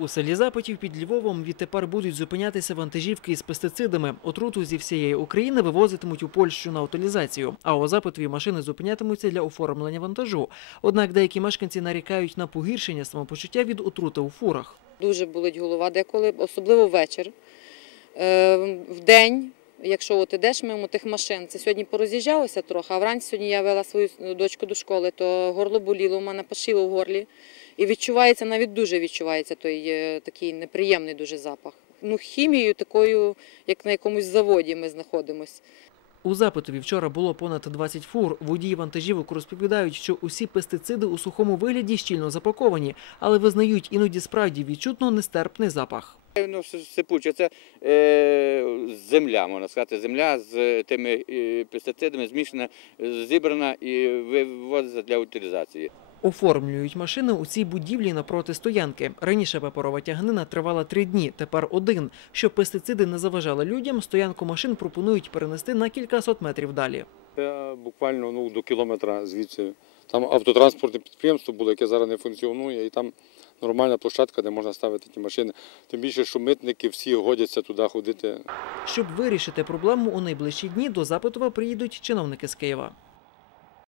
У селі Запитів під Львовом відтепер будуть зупинятися вантажівки із пестицидами. Отруту зі всієї України вивозитимуть у Польщу на утилізацію. А у Запитові машини зупинятимуться для оформлення вантажу. Однак деякі мешканці нарікають на погіршення самопочуття від отрути у фурах. Дуже болить голова деколи, особливо ввечір. Е, В день, якщо от ідеш мимо тих машин, це сьогодні пороз'їжджалося трохи, а вранці сьогодні я вела свою дочку до школи, то горло боліло, у мене пошило в горлі. І відчувається, навіть дуже відчувається той е, такий неприємний дуже запах. Ну, хімією такою, як на якомусь заводі ми знаходимося. У Запитові вчора було понад 20 фур. Водії вантажівок розповідають, що усі пестициди у сухому вигляді щільно запаковані, але визнають іноді справді відчутно нестерпний запах. Воно сипуче. Це е, земля, можна сказати, земля з тими е, пестицидами змішана, зібрана і вивозиться для утилізації. Оформлюють машини у цій будівлі напроти стоянки. Раніше паперова тягнина тривала три дні, тепер один. Щоб пестициди не заважали людям, стоянку машин пропонують перенести на кількасот метрів далі. Це буквально ну, до кілометра звідси. Там автотранспортне підприємство було, яке зараз не функціонує, і там нормальна площадка, де можна ставити ті машини. Тим більше, що митники всі годяться туди ходити. Щоб вирішити проблему у найближчі дні, до Запитова приїдуть чиновники з Києва.